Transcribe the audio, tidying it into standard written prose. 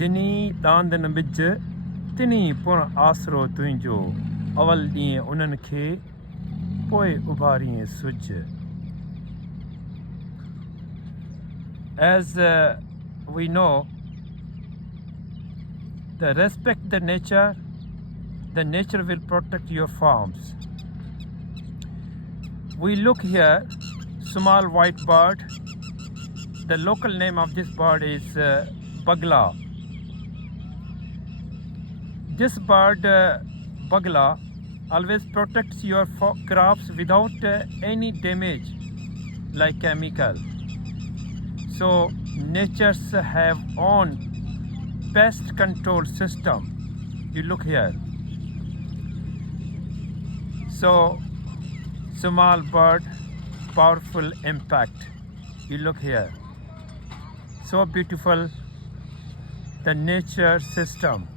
जिनी दांदन बिज तिनी पुण आसरो तुंहिंजो अवल ॾींहुं उन्हनि खे पोइ उभारीअ सुज. As we know, respect the nature will protect your farms. We look here, small white bird. The local name of this bird is bagla. This bird, bagla, always protects your crops without any damage like chemical. So natures have own pest control system. You look here. So small bird, powerful impact. You look here. So beautiful, the nature system.